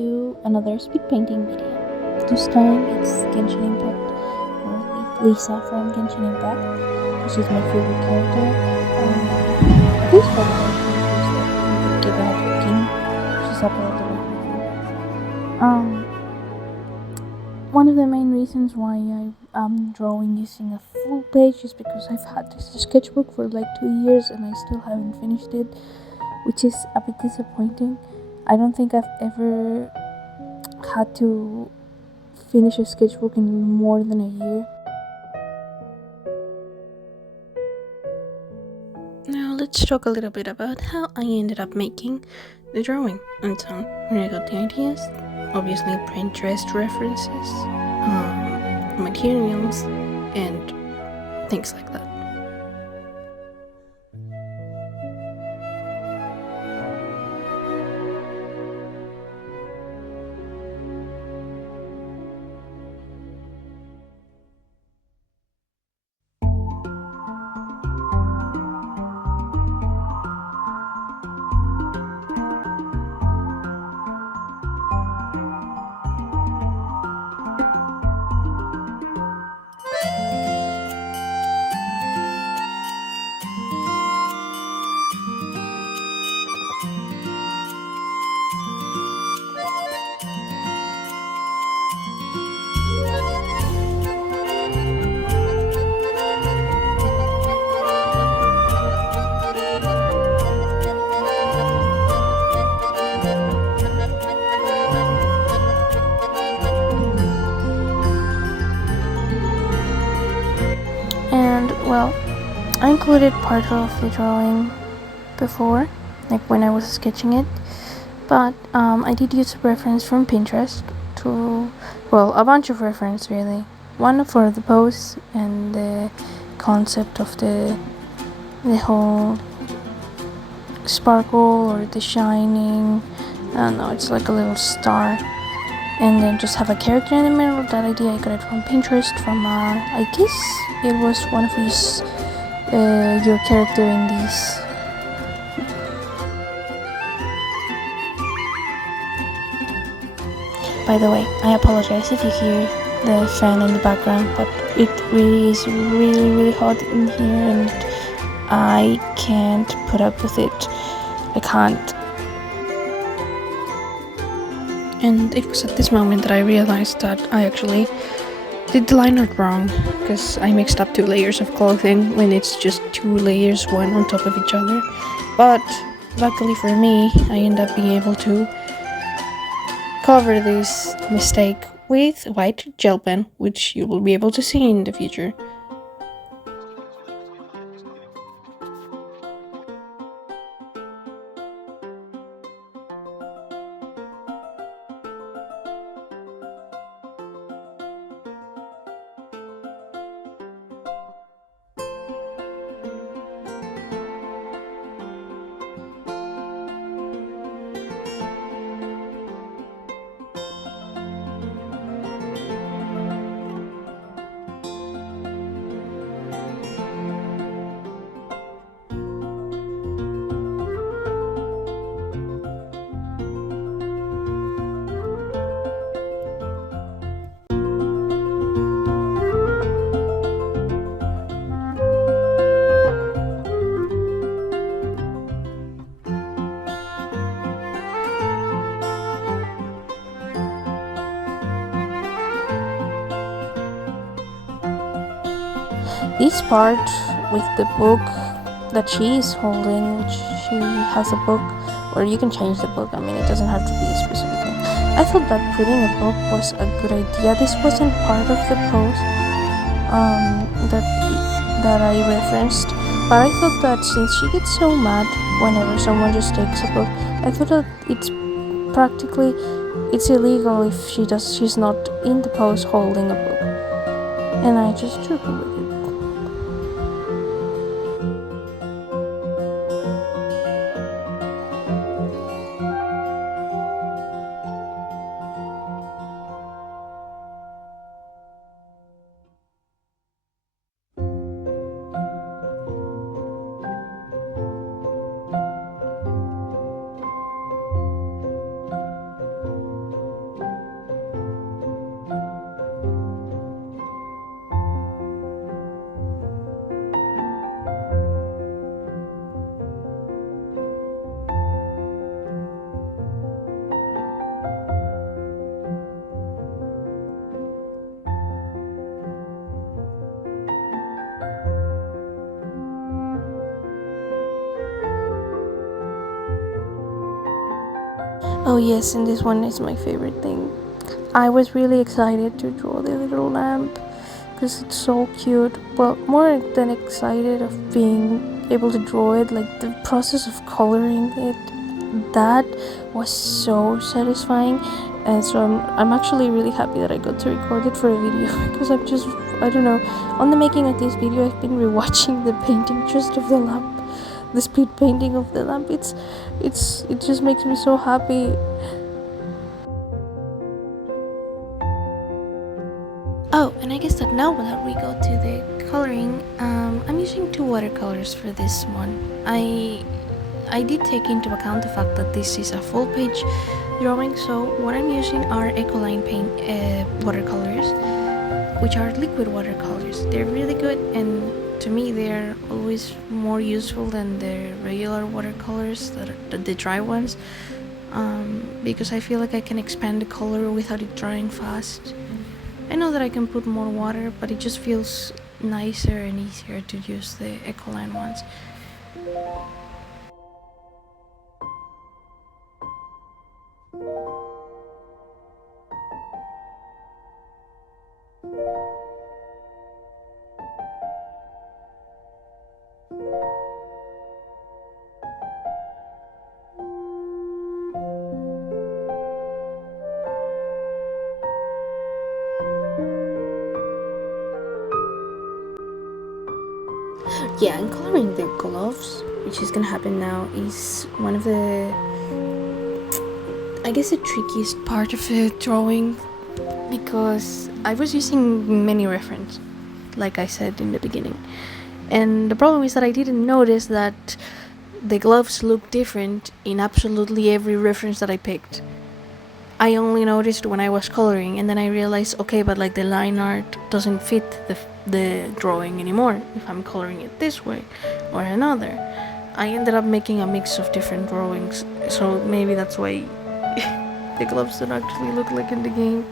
to another speed painting video. This time it's Genshin Impact, or Lisa from Genshin Impact. She's my favorite character. At least for the characters that we were given at the beginning. She's up all the way. One of the main reasons why I'm drawing using a full page is because I've had this sketchbook for like 2 years and I still haven't finished it, which is a bit disappointing. I don't think I've ever had to finish a sketchbook in more than a year. Now let's talk a little bit about how I ended up making the drawing and so where I got the ideas. Obviously Pinterest references, materials, and things like that. And well, I included part of the drawing before, like when I was sketching it, but I did use a reference from Pinterest to, well, a bunch of reference really. One for the pose and the concept of the whole sparkle or the shining. I don't know, it's like a little star. And then just have a character in the middle. That idea I got it from Pinterest, from I guess it was one of these your character in these. By the way, I apologize if you hear the fan in the background, but it really is really hot in here and I can't put up with it. I can't. And it was at this moment that I realized that I actually did the line art wrong, because I mixed up 2 layers of clothing when it's just 2 layers, one on top of each other. But luckily for me, I end up being able to cover this mistake with white gel pen, which you will be able to see in the future. This part with the book that she is holding, which she has a book, or you can change the book, I mean it doesn't have to be a specific thing. I thought that putting a book was a good idea. This wasn't part of the post that I referenced, but I thought that since she gets so mad whenever someone just takes a book, I thought that it's illegal if she's not in the pose holding a book, and I just drew her with it. Oh yes, and this one is my favorite thing. I was really excited to draw the little lamp because it's so cute. Well, more than excited of being able to draw it, like the process of coloring it, that was so satisfying. And so I'm actually really happy that I got to record it for a video because I don't know, on the making of this video, I've been rewatching the painting just of the lamp, the speed painting of the lamp. It just makes me so happy. Oh, and I guess that now that we go to the coloring, I'm using two watercolors for this one. I did take into account the fact that this is a full page drawing, so what I'm using are Ecoline paint watercolors, which are liquid watercolors. They're really good, and to me they're always more useful than the regular watercolors, the dry ones, because I feel like I can expand the color without it drying fast. I know that I can put more water, but it just feels nicer and easier to use the Ecoline ones. Yeah, and coloring the gloves, which is gonna happen now, is one of the, I guess, the trickiest part of the drawing, because I was using many reference, like I said in the beginning, and the problem is that I didn't notice that the gloves look different in absolutely every reference that I picked. I only noticed when I was coloring, and then I realized, okay, but like the line art doesn't fit the drawing anymore if I'm coloring it this way or another. I ended up making a mix of different drawings, so maybe that's why the gloves don't actually look like in the game.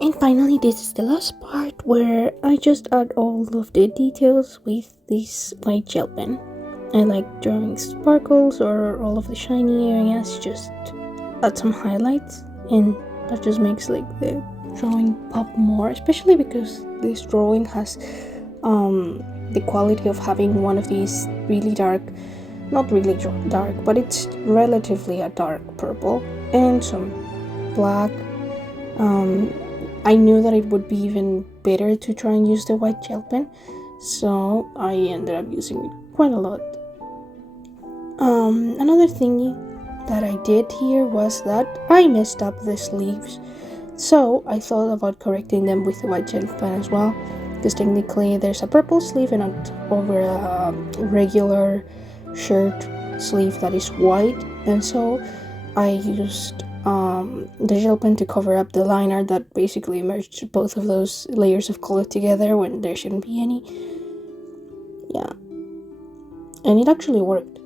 And finally, this is the last part where I just add all of the details with this white gel pen. I like drawing sparkles or all of the shiny areas, just add some highlights, and that just makes like the drawing pop more, especially because this drawing has the quality of having one of these really dark, not really dark, but it's relatively a dark purple, and some black. I knew that it would be even better to try and use the white gel pen, so I ended up using it quite a lot. Another thing that I did here was that I messed up the sleeves, so I thought about correcting them with the white gel pen as well, because technically there's a purple sleeve and over a regular shirt sleeve that is white, and so I used the gel pen to cover up the liner that basically merged both of those layers of color together when there shouldn't be any. Yeah, and it actually worked.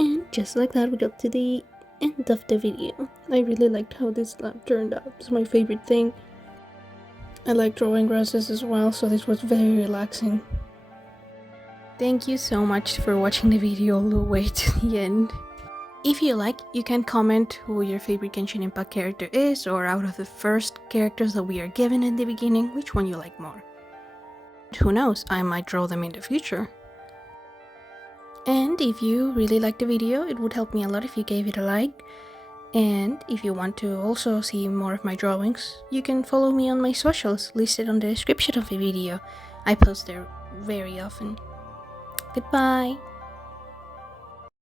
And just like that, we got to the end of the video. I really liked how this lab turned out. It's my favorite thing. I like drawing grasses as well, so this was very relaxing. Thank you so much for watching the video all the way to the end. If you like, you can comment who your favorite Genshin Impact character is, or out of the first characters that we are given in the beginning, which one you like more. Who knows, I might draw them in the future. And if you really liked the video, it would help me a lot if you gave it a like. And if you want to also see more of my drawings, you can follow me on my socials listed on the description of the video. I post there very often. Goodbye!